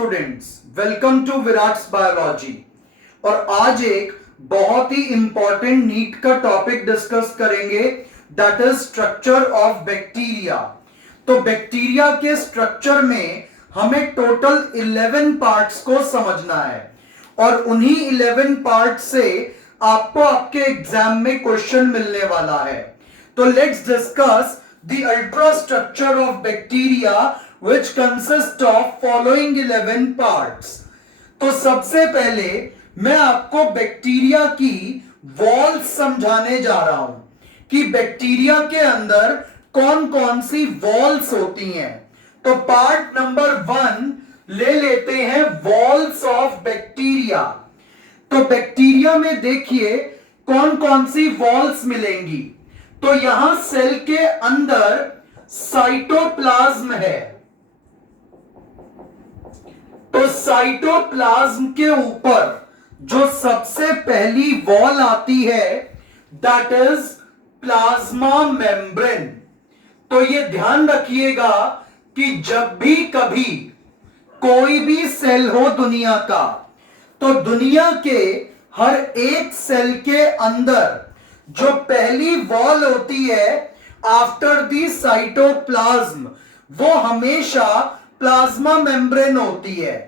Students, welcome to Virat's biology. और आज एक बहुत ही इंपॉर्टेंट नीट का टॉपिक डिस्कस करेंगे, that is structure of bacteria. तो बैक्टीरिया के स्ट्रक्चर में हमें टोटल 11 पार्ट्स को समझना है और उन्हीं 11 पार्ट से आपको आपके एग्जाम में क्वेश्चन मिलने वाला है। तो let's discuss the ultra structure of bacteria which consists of following 11 parts। तो सबसे पहले मैं आपको बैक्टीरिया की वॉल्स समझाने जा रहा हूं कि बैक्टीरिया के अंदर कौन कौन सी वॉल्स होती हैं। तो पार्ट नंबर 1 ले लेते हैं, वॉल्स ऑफ बैक्टीरिया। तो बैक्टीरिया में देखिए कौन कौन सी वॉल्स मिलेंगी। तो यहां सेल के अंदर साइटोप्लाज्म है, तो साइटोप्लाज्म के ऊपर जो सबसे पहली वॉल आती है दैट इज प्लाज्मा मेम्ब्रेन। तो ये ध्यान रखिएगा कि जब भी कभी कोई भी सेल हो दुनिया का, तो दुनिया के हर एक सेल के अंदर जो पहली वॉल होती है आफ्टर दी साइटोप्लाज्म, वो हमेशा प्लाज्मा मेम्ब्रेन होती है।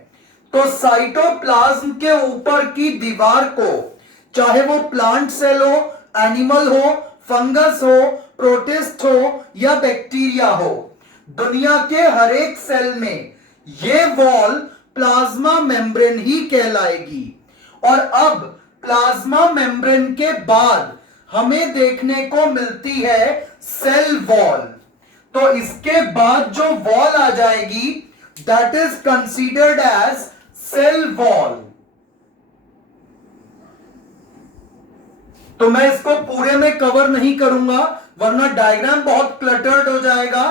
तो साइटोप्लाज्म के ऊपर की दीवार को, चाहे वो प्लांट सेल हो, एनिमल हो, फंगस हो, प्रोटिस्ट हो या बैक्टीरिया हो, दुनिया के हर एक सेल में ये वॉल प्लाज्मा मेम्ब्रेन ही कहलाएगी। और अब प्लाज्मा मेम्ब्रेन के बाद हमें देखने को मिलती है सेल वॉल। तो इसके बाद जो वॉल आ जाएगी that is considered as cell wall. तो मैं इसको पूरे में कवर नहीं करूंगा वरना डायग्राम बहुत क्लटर्ड हो जाएगा,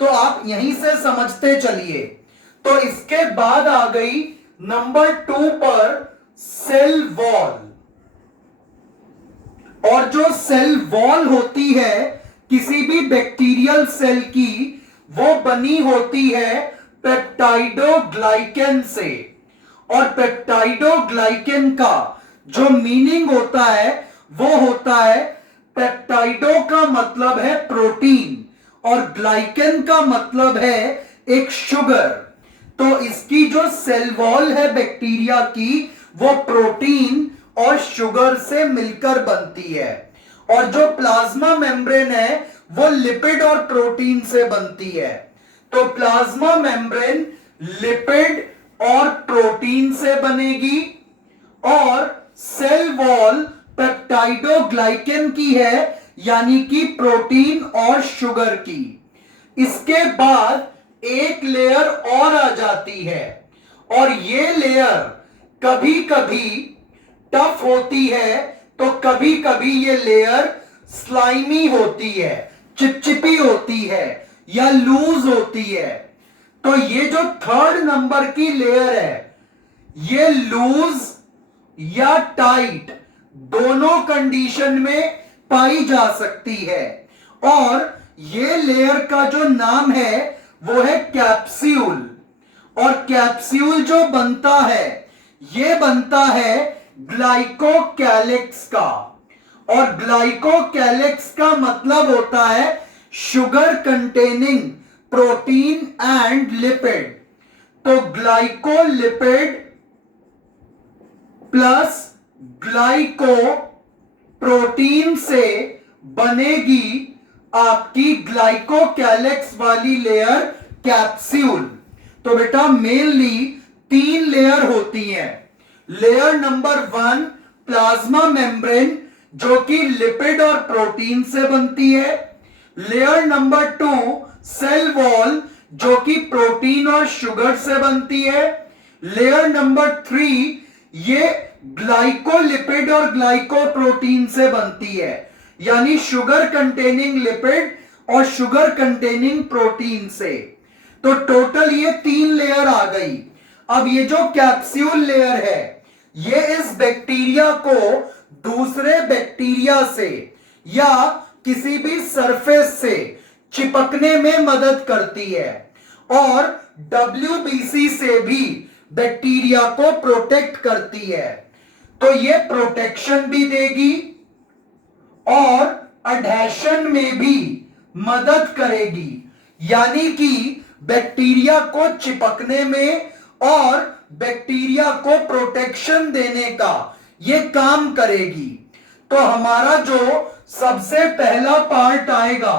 तो आप यहीं से समझते चलिए। तो इसके बाद आ गई नंबर 2 पर सेल वॉल। और जो सेल वॉल होती है किसी भी बैक्टीरियल सेल की, वो बनी होती है पेप्टाइडोग्लाइकेन से। और पेप्टाइडोग्लाइकेन का जो मीनिंग होता है वो होता है, पेप्टाइडो का मतलब है प्रोटीन और ग्लाइकेन का मतलब है एक शुगर। तो इसकी जो सेल वॉल है बैक्टीरिया की, वो प्रोटीन और शुगर से मिलकर बनती है। और जो प्लाज्मा मेम्ब्रेन है वो लिपिड और प्रोटीन से बनती है। तो प्लाज्मा मेम्ब्रेन लिपिड और प्रोटीन से बनेगी और सेल वॉल पेप्टाइडोग्लाइकेन की है, यानी कि प्रोटीन और शुगर की। इसके बाद एक लेयर और आ जाती है और ये लेयर कभी कभी टफ होती है, तो कभी कभी ये लेयर स्लाइमी होती है, चिपचिपी होती है या लूज होती है। तो ये जो थर्ड नंबर की लेयर है, ये लूज या टाइट दोनों कंडीशन में पाई जा सकती है। और ये लेयर का जो नाम है वो है कैप्सूल। और कैप्सूल जो बनता है ये बनता है ग्लाइकोकैलिक्स का। और ग्लाइकोकैलिक्स का मतलब होता है sugar containing protein and lipid. तो ग्लाइकोलिपिड प्लस ग्लाइको प्रोटीन से बनेगी आपकी ग्लाइकोकैलिक्स वाली लेयर कैप्सूल। तो बेटा मेनली 3 लेयर होती हैं। लेयर नंबर 1 प्लाज्मा मेम्ब्रेन जो कि लिपिड और प्रोटीन से बनती है। लेयर नंबर 2 सेल वॉल जो कि प्रोटीन और शुगर से बनती है। लेयर नंबर 3 ये ग्लाइकोलिपिड और ग्लाइकोप्रोटीन से बनती है, यानी शुगर कंटेनिंग लिपिड और शुगर कंटेनिंग प्रोटीन से। तो टोटल ये 3 लेयर आ गई। अब ये जो कैप्सूल लेयर है ये इस बैक्टीरिया को दूसरे बैक्टीरिया से या किसी भी सरफेस से चिपकने में मदद करती है और WBC से भी बैक्टीरिया को प्रोटेक्ट करती है। तो ये प्रोटेक्शन भी देगी और अडहेशन में भी मदद करेगी, यानी कि बैक्टीरिया को चिपकने में और बैक्टीरिया को प्रोटेक्शन देने का ये काम करेगी। तो हमारा जो सबसे पहला पार्ट आएगा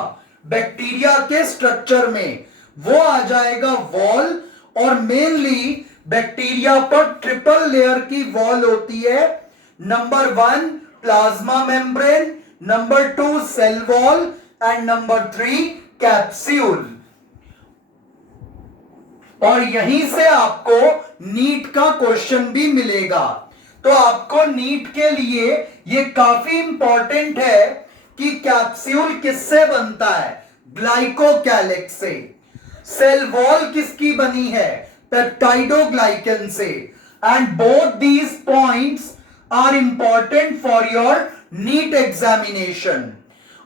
बैक्टीरिया के स्ट्रक्चर में, वो आ जाएगा वॉल। और मेनली बैक्टीरिया पर ट्रिपल लेयर की वॉल होती है। Number 1 plasma membrane, number 2 cell wall and number 3 capsule. और यहीं से आपको नीट का क्वेश्चन भी मिलेगा। तो आपको नीट के लिए यह काफी इंपॉर्टेंट है कि कैप्सूल किससे बनता है, ग्लाइकोकैलिक्स से। सेल वॉल किसकी बनी है, पेप्टाइडोग्लाइकन से। And both these points are important for your NEET examination.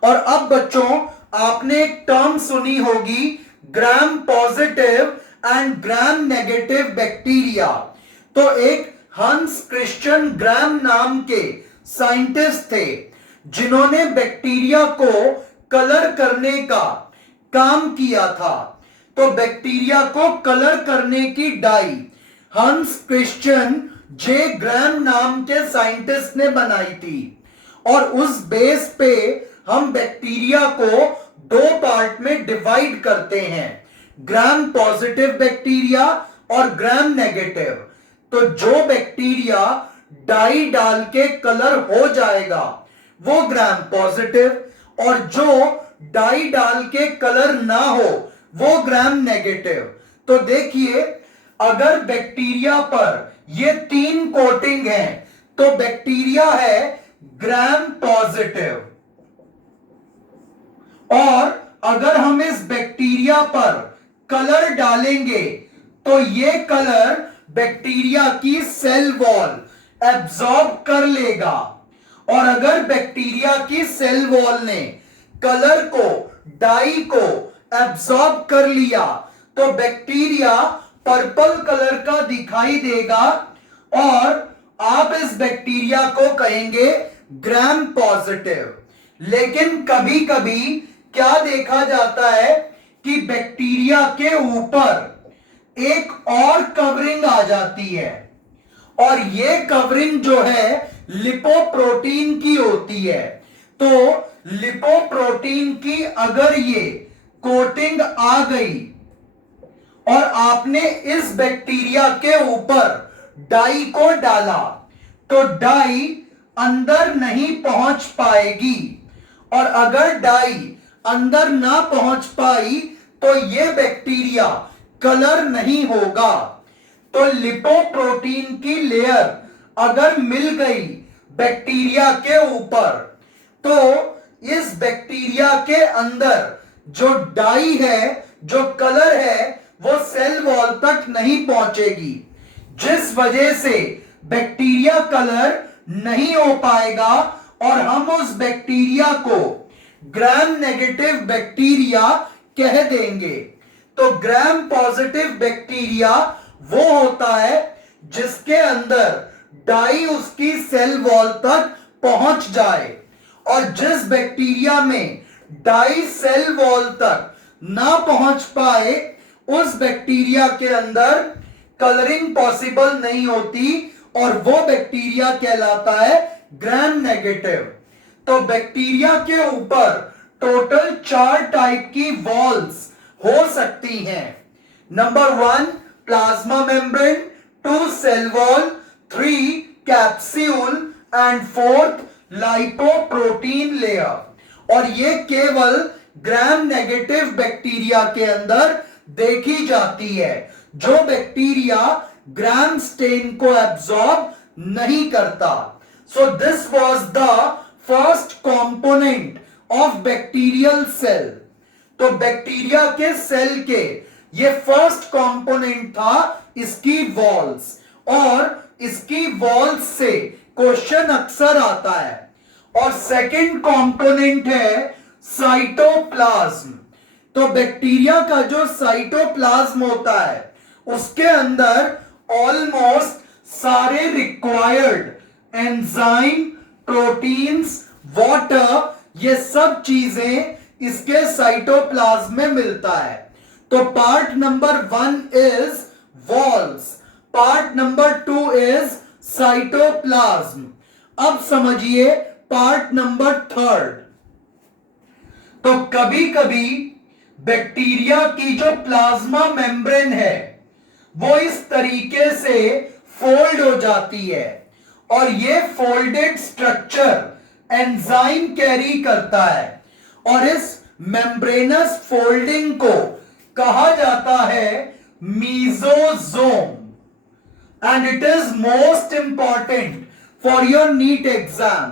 और अब बच्चों आपने एक टर्म सुनी होगी, gram positive and gram negative bacteria. तो एक हंस क्रिश्चियन ग्राम नाम के साइंटिस्ट थे जिन्होंने बैक्टीरिया को कलर करने का काम किया था। तो बैक्टीरिया को कलर करने की डाई हंस क्रिश्चियन जे ग्राम नाम के साइंटिस्ट ने बनाई थी। और उस बेस पे हम बैक्टीरिया को दो पार्ट में डिवाइड करते हैं, ग्राम पॉजिटिव बैक्टीरिया और ग्राम नेगेटिव। तो जो बैक्टीरिया डाई डाल के कलर हो जाएगा वो ग्राम पॉजिटिव, और जो डाई डाल के कलर ना हो वो ग्राम नेगेटिव। तो देखिए अगर बैक्टीरिया पर ये 3 कोटिंग है तो बैक्टीरिया है ग्राम पॉजिटिव। और अगर हम इस बैक्टीरिया पर कलर डालेंगे तो ये कलर बैक्टीरिया की सेल वॉल एब्जॉर्ब कर लेगा। और अगर बैक्टीरिया की सेल वॉल ने कलर को, डाई को एब्जॉर्ब कर लिया तो बैक्टीरिया पर्पल कलर का दिखाई देगा और आप इस बैक्टीरिया को कहेंगे ग्राम पॉजिटिव। लेकिन कभी कभी क्या देखा जाता है कि बैक्टीरिया के ऊपर एक और कवरिंग आ जाती है, और ये कवरिंग जो है लिपोप्रोटीन की होती है। तो लिपोप्रोटीन की अगर ये कोटिंग आ गई और आपने इस बैक्टीरिया के ऊपर डाई को डाला तो डाई अंदर नहीं पहुंच पाएगी। और अगर डाई अंदर ना पहुंच पाई तो ये बैक्टीरिया कलर नहीं होगा। तो लिपोप्रोटीन की लेयर अगर मिल गई बैक्टीरिया के ऊपर तो इस बैक्टीरिया के अंदर जो डाई है, जो कलर है, वो सेल वॉल तक नहीं पहुंचेगी, जिस वजह से बैक्टीरिया कलर नहीं हो पाएगा और हम उस बैक्टीरिया को ग्राम नेगेटिव बैक्टीरिया कह देंगे। तो ग्राम पॉजिटिव बैक्टीरिया वो होता है जिसके अंदर डाई उसकी सेल वॉल तक पहुंच जाए, और जिस बैक्टीरिया में डाई सेल वॉल तक ना पहुंच पाए उस बैक्टीरिया के अंदर कलरिंग पॉसिबल नहीं होती और वो बैक्टीरिया कहलाता है ग्राम नेगेटिव। तो बैक्टीरिया के ऊपर टोटल 4 टाइप की वॉल्स हो सकती हैं। Number 1 plasma membrane, 2 cell wall, 3 capsule and 4th lipoprotein layer. और ये केवल ग्राम नेगेटिव बैक्टीरिया के अंदर देखी जाती है, जो बैक्टीरिया ग्राम स्टेन को एब्जॉर्ब नहीं करता। So this was the first component of bacterial cell. तो बैक्टीरिया के सेल के ये फर्स्ट कंपोनेंट था इसकी वॉल्स, और इसकी वॉल्स से क्वेश्चन अक्सर आता है। और सेकंड कंपोनेंट है साइटोप्लाज्म। तो बैक्टीरिया का जो साइटोप्लाज्म होता है उसके अंदर ऑलमोस्ट सारे रिक्वायर्ड एंजाइम, प्रोटीन्स, वाटर, ये सब चीजें इसके साइटोप्लाज्म में मिलता है। तो part number 1 is walls, part number 2 is cytoplasm. अब समझिए पार्ट नंबर 3। तो कभी कभी बैक्टीरिया की जो प्लाज्मा मेम्ब्रेन है वो इस तरीके से फोल्ड हो जाती है और ये फोल्डेड स्ट्रक्चर एंजाइम कैरी करता है और इस मेम्ब्रेनस फोल्डिंग को कहा जाता है mesosome. And it is most important for your NEET exam.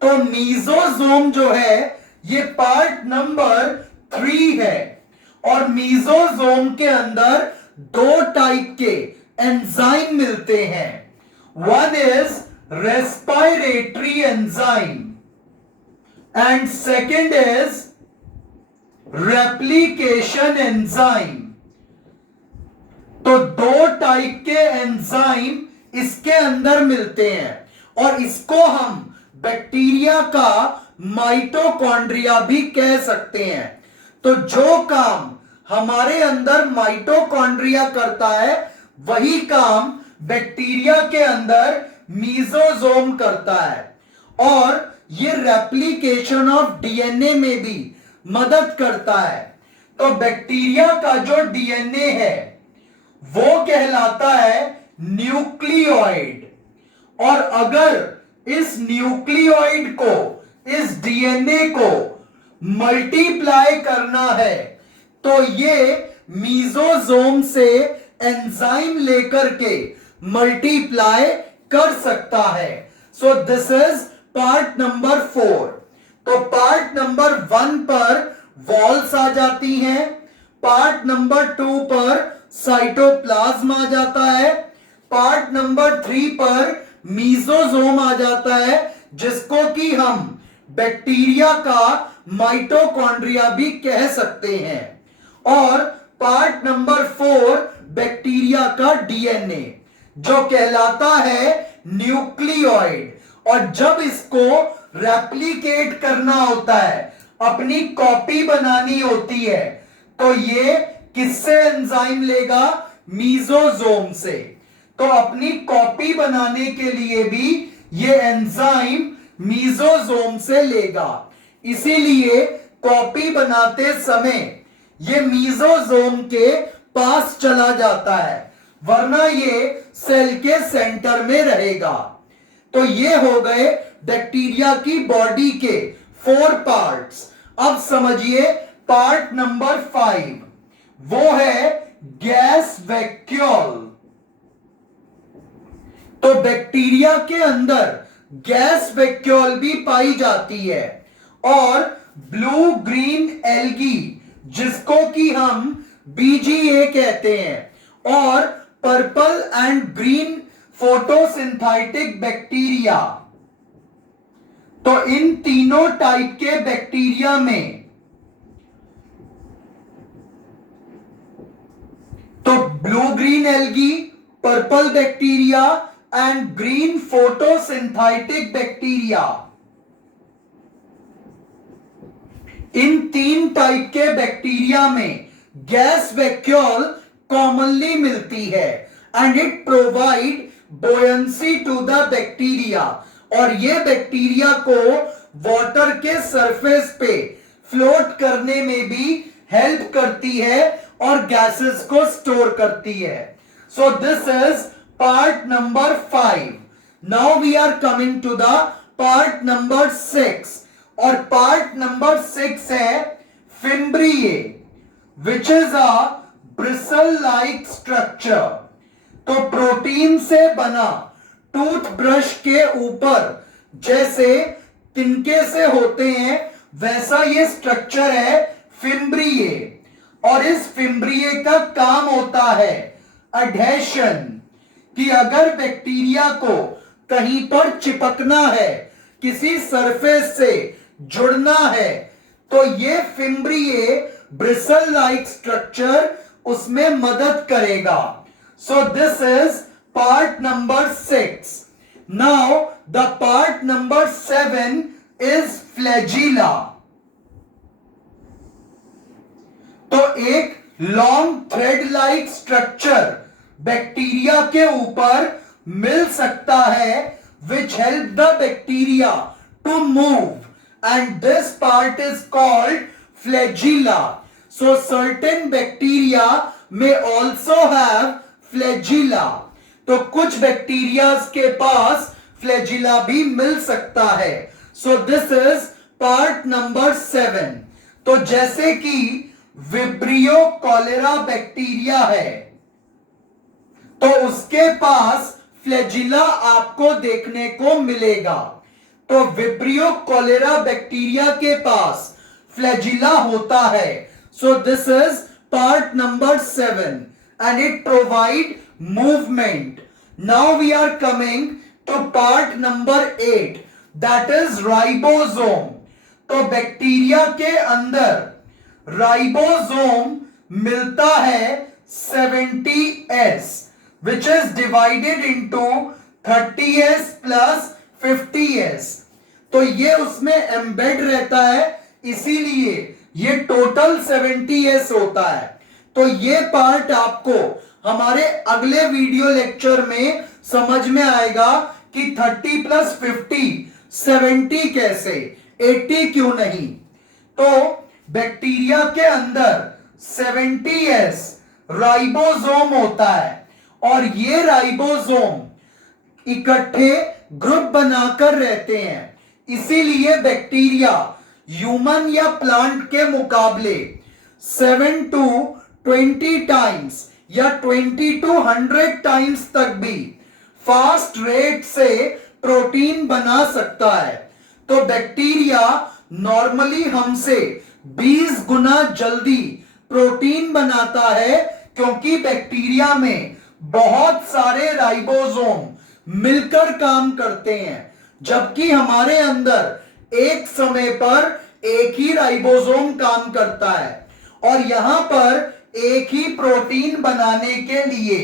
तो मीजोजोम जो है ये पार्ट नंबर 3 है और मीजोजोम के अंदर 2 टाइप के एंजाइम मिलते हैं। One is respiratory enzyme and second is replication enzyme. तो 2 टाइप के एंजाइम इसके अंदर मिलते हैं और इसको हम बैक्टीरिया का माइटोकॉन्ड्रिया भी कह सकते हैं। तो जो काम हमारे अंदर माइटोकॉन्ड्रिया करता है वही काम बैक्टीरिया के अंदर मीजोजोम करता है और ये रेप्लिकेशन ऑफ डीएनए में भी मदद करता है। तो बैक्टीरिया का जो डीएनए है वो कहलाता है न्यूक्लियोइड और अगर इस न्यूक्लियोइड को, इस डीएनए को मल्टीप्लाई करना है तो ये मीजोजोम से एंजाइम लेकर के मल्टीप्लाई कर सकता है। So this is part number 4। तो पार्ट नंबर 1 पर वॉल्स आ जाती हैं, पार्ट नंबर 2 पर साइटोप्लाज्म आ जाता है, पार्ट नंबर 3 पर मीजोजोम आ जाता है जिसको कि हम बैक्टीरिया का माइटोकॉन्ड्रिया भी कह सकते हैं और पार्ट नंबर 4 बैक्टीरिया का डीएनए जो कहलाता है न्यूक्लियोइड। और जब इसको रेप्लिकेट करना होता है, अपनी कॉपी बनानी होती है, तो ये किससे एंजाइम लेगा? मीजोजोम से। तो अपनी कॉपी बनाने के लिए भी ये एंजाइम मीजोजोम से लेगा। इसीलिए कॉपी बनाते समय ये मीजोजोम के पास चला जाता है, वरना ये सेल के सेंटर में रहेगा। तो ये हो गए बैक्टीरिया की बॉडी के 4 पार्ट्स। अब समझिए पार्ट नंबर 5, वो है गैस वैक्यूल। तो बैक्टीरिया के अंदर गैस वैक्यूल भी पाई जाती है और ब्लू ग्रीन एल्गी जिसको कि हम बीजीए कहते हैं और purple and green photosynthetic bacteria. तो इन तीनों टाइप के बैक्टीरिया में तो blue green algae, purple bacteria and green photosynthetic bacteria, इन 3 टाइप के बैक्टीरिया में गैस वैक्यूल कॉमनली मिलती है and it provide buoyancy to the bacteria. और ये बैक्टीरिया को वाटर के सरफेस पे फ्लोट करने में भी हेल्प करती है और गैसेस को स्टोर करती है। So this is part number 5। Now we are coming to the part number 6 और पार्ट नंबर 6 है fimbriae which is a bristle like structure. तो प्रोटीन से बना टूथब्रश के ऊपर जैसे तिनके से होते हैं वैसा ये स्ट्रक्चर है फिम्ब्रिए। और इस फिम्ब्रिए का काम होता है एडहेशन, कि अगर बैक्टीरिया को कहीं पर चिपकना है, किसी सरफेस से जुड़ना है, तो ये फिम्ब्रिए ब्रिसल लाइक स्ट्रक्चर उसमें मदद करेगा। So this is part number 6. Now the part number 7 is flagella. तो एक long thread like structure bacteria के ऊपर मिल सकता है, which help the bacteria to move, and this part is called flagella. So certain bacteria may also have flagella. तो कुछ bacterias के पास flagella भी मिल सकता है. So this is part number 7. तो जैसे कि विब्रियो कॉलेरा बैक्टीरिया है, तो उसके पास फ्लैजिला आपको देखने को मिलेगा. तो विब्रियो कॉलेरा बैक्टीरिया के पास फ्लैजिला होता है. So this is part number 7 and it provide movement. Now we are coming to part number 8, that is ribosome. तो बैक्टीरिया के अंदर राइबोसोम मिलता है 70S, which is divided into 30S plus 50S. तो ये उसमें एम्बेड रहता है, इसीलिए ये टोटल 70S होता है. तो ये पार्ट आपको हमारे अगले वीडियो लेक्चर में समझ में आएगा कि 30 प्लस 50 70 कैसे, 80 क्यों नहीं. तो बैक्टीरिया के अंदर 70S राइबोसोम होता है, और ये राइबोसोम इकट्ठे ग्रुप बनाकर रहते हैं. इसीलिए बैक्टीरिया ह्यूमन या प्लांट के मुकाबले 7 to 20 टाइम्स या 20 to 100 टाइम्स तक भी फास्ट रेट से प्रोटीन बना सकता है. तो बैक्टीरिया नॉर्मली हमसे 20 गुना जल्दी प्रोटीन बनाता है, क्योंकि बैक्टीरिया में बहुत सारे राइबोसोम मिलकर काम करते हैं, जबकि हमारे अंदर एक समय पर एक ही राइबोसोम काम करता है. और यहां पर एक ही प्रोटीन बनाने के लिए,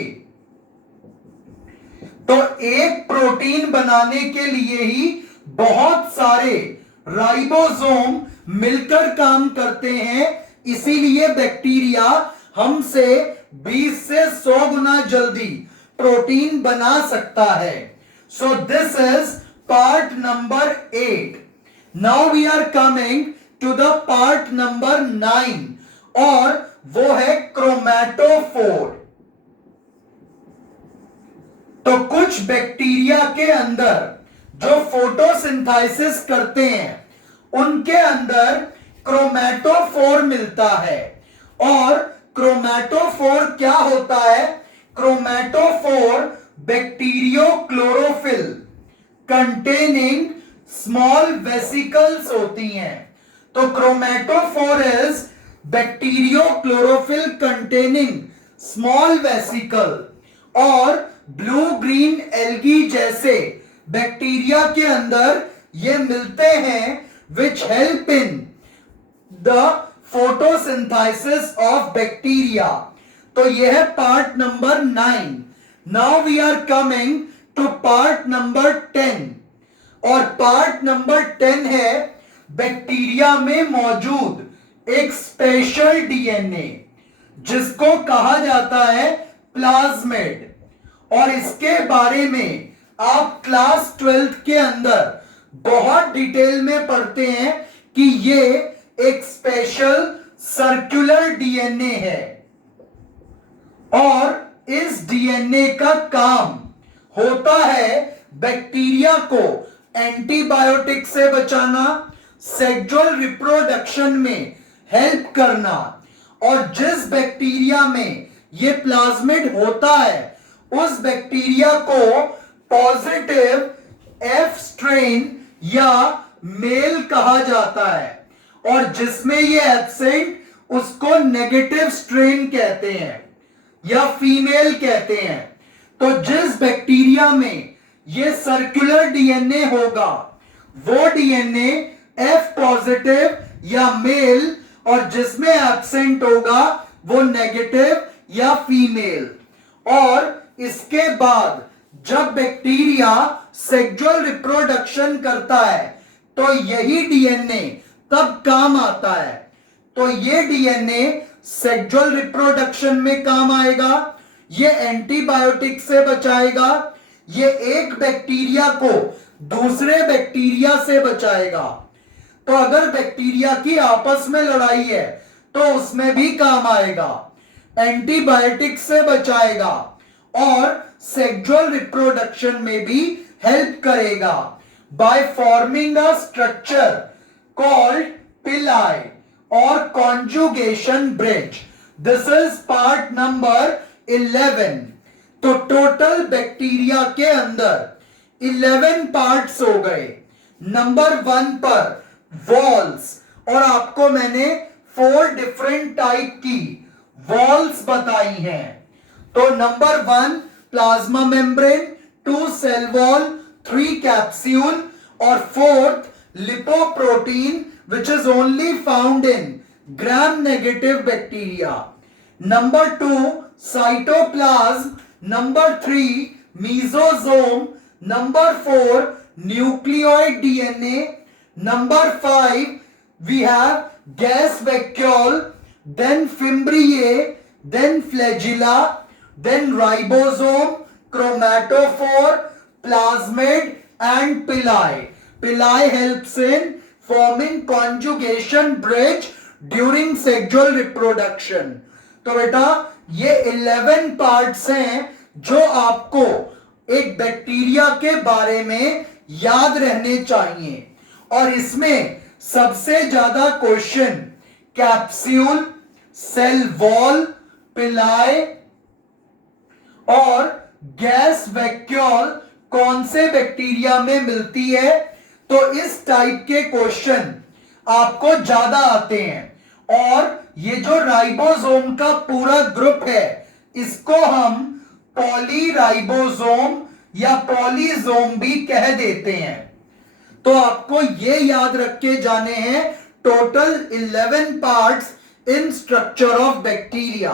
तो एक प्रोटीन बनाने के लिए ही बहुत सारे राइबोसोम मिलकर काम करते हैं. इसीलिए बैक्टीरिया हमसे 20 से 100 गुना जल्दी प्रोटीन बना सकता है. So this is part number 8. Now we are coming to the part number 9, और वो है क्रोमैटोफोर. तो कुछ बैक्टीरिया के अंदर जो फोटोसिंथेसिस करते हैं, उनके अंदर क्रोमैटोफोर मिलता है. और क्रोमैटोफोर क्या होता है? Chromatophore bacterio chlorophyll containing small vesicles होती हैं. तो chromatophore is bacterio chlorophyll containing small vesicle. और ब्लू ग्रीन एल्गी जैसे बैक्टीरिया के अंदर ये मिलते हैं, which help in the photosynthesis of bacteria. तो यह है part number 9. Now we are coming to part number 10, और पार्ट नंबर 10 है बैक्टीरिया में मौजूद एक स्पेशल डीएनए, जिसको कहा जाता है प्लाज्मिड. और इसके बारे में आप क्लास 12th के अंदर बहुत डिटेल में पढ़ते हैं कि ये एक स्पेशल सर्कुलर डीएनए है. और इस डीएनए का काम होता है बैक्टीरिया को एंटीबायोटिक से बचाना, सेक्सुअल रिप्रोडक्शन में हेल्प करना. और जिस बैक्टीरिया में ये प्लाज्मिड होता है, उस बैक्टीरिया को पॉजिटिव एफ स्ट्रेन या मेल कहा जाता है, और जिसमें ये एब्सेंट उसको नेगेटिव स्ट्रेन कहते हैं या फीमेल कहते हैं. तो जिस बैक्टीरिया में ये सर्कुलर डीएनए होगा, वो डीएनए एफ पॉजिटिव या मेल, और जिसमें एब्सेंट होगा वो नेगेटिव या फीमेल. और इसके बाद जब बैक्टीरिया सेक्सुअल रिप्रोडक्शन करता है तो यही डीएनए तब काम आता है। तो ये डीएनए सेक्सुअल रिप्रोडक्शन में काम आएगा, ये एंटीबायोटिक से बचाएगा, ये एक बैक्टीरिया को दूसरे बैक्टीरिया से बचाएगा। तो अगर बैक्टीरिया की आपस में लड़ाई है तो उसमें भी काम आएगा, एंटीबायोटिक से बचाएगा और सेक्सुअल रिप्रोडक्शन में भी हेल्प करेगा by forming a structure called पिलाई और conjugation bridge. This is part number 11। तो टोटल बैक्टीरिया के अंदर 11 पार्ट्स हो गए। नंबर 1 पर वॉल्स, और आपको मैंने 4 डिफरेंट टाइप की वॉल्स बताई हैं। तो number 1 plasma membrane, 2 cell wall, 3 capsule और 4th lipoprotein which is only found in gram negative bacteria. Number 2 cytoplasm, number 3 mesosome, number 4 nucleoid DNA, number 5 we have gas vacuole, then fimbriae, then flagella, then ribosome, chromatophore, plasmid and pili. Pili helps in forming conjugation bridge during sexual reproduction. तो बेटा ये 11 parts हैं जो आपको एक bacteria के बारे में याद रहने चाहिए, और इसमें सबसे ज्यादा क्वेश्चन कैप्सूल, सेल वॉल, पिलाई और गैस वैक्यूल कौन से बैक्टीरिया में मिलती है, तो इस टाइप के क्वेश्चन आपको ज्यादा आते हैं। और ये जो राइबोसोम का पूरा ग्रुप है इसको हम पॉलीराइबोसोम या पॉलीजोम भी कह देते हैं। तो आपको ये याद रख के जाने हैं total 11 parts in structure of bacteria.